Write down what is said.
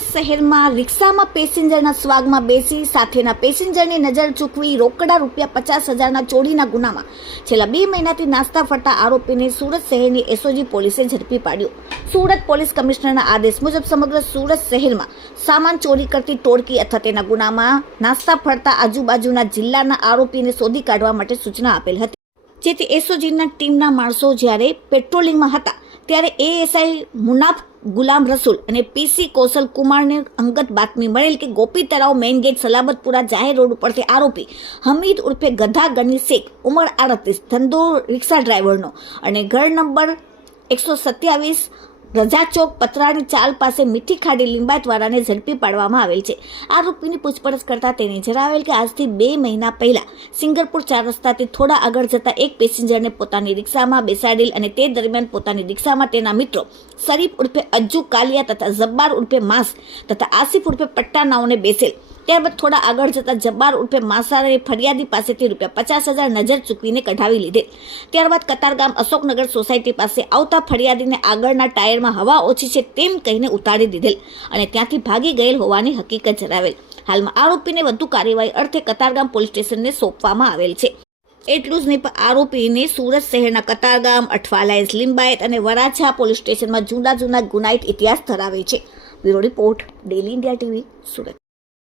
શહેરમાં રિક્ષામાં પેસેન્જરના સ્વાગમાં બેસી સાથેના પેસેન્જરની નજર ચૂકવી રોકડા રૂપિયા પચાસ હજારના ચોરીના ગુનામાં છેલ્લા બે મહિનાથી નાસ્તા ફરતા આરોપીને સુરત શહેરની એસઓજી પોલીસે ઝડપી પાડ્યો. સુરત પોલીસ કમિશનરના આદેશ મુજબ સમગ્ર સુરત શહેરમાં સામાન ચોરી કરતી, ટોળકી અથવા તેના ગુનામાં નાસ્તા ફરતા આજુબાજુના જિલ્લાના આરોપીને શોધી કાઢવા માટે સૂચના આપેલ હતી. જેથી એસઓજીના ટીમના માણસો જ્યારે પેટ્રોલિંગમાં હતા ત્યારે એએસઆઈ મુનાફ ગુલામ રસૂલ અને પીસી કૌશલ કુમારને અંગત બાતમી મળેલ કે ગોપી તળાવ મેઇન ગેટ સલાબતપુરા જાહેર રોડ ઉપરથી આરોપી હમીદ ઉર્ફે ગધા ગની શેખ ઉંમર આડત્રીસ ધંધો રિક્ષા ડ્રાઈવરનો અને ઘર નંબર એકસો સત્યાવીસ રજા ચોક પતરાની ચાલ પાસે મીઠી ખાડી લિંબાયતવાળાને ઝડપી પાડવામાં આવેલ છે. આરોપીની પૂછપરછ કરતા તેણે જણાવેલ કે આજથી બે મહિના પહેલા સિંગરપુર ચાર રસ્તાથી થોડા આગળ જતા એક પેસેન્જરને પોતાની રિક્ષામાં બેસાડેલ અને તે દરમિયાન પોતાની રિક્ષામાં તેના મિત્રો શરીફ ઉર્ફે અજ્જુ કાલિયા તથા જબ્બાર ઉર્ફે માસ તથા આસિફ ઉર્ફે પટ્ટાનાઓને બેસેલ. ત્યારબાદ થોડા આગળ જતા જબ્બાર ઉર્ફે માસારે ફરિયાદી પાસેથી રૂપિયા પચાસ હજાર નજર ચૂકવીને કઢાવી લીધે. ત્યારબાદ કતારગામ અશોકનગર સોસાયટી પાસે આવતા ફરિયાદીને આગળના ટાયરમાં હવા ઓછી છે તેમ કહીને ઉતારી દીધેલ અને ત્યાંથી ભાગી ગયેલ હોવાની હકીકત જણાવેલ. હાલમાં આરોપીને વધુ કાર્યવાહી અર્થે કતારગામ પોલીસ સ્ટેશનને સોંપવામાં આવેલ છે. એટલું જ નહીં, પણ આરોપીને સુરત શહેરના કતારગામ અઠવાલાયન્સ લિંબાયત અને વરાછા પોલીસ સ્ટેશનમાં જૂના જૂના ગુનાહિત ઇતિહાસ ધરાવે છે. Bureau report, daily India TV, Surat.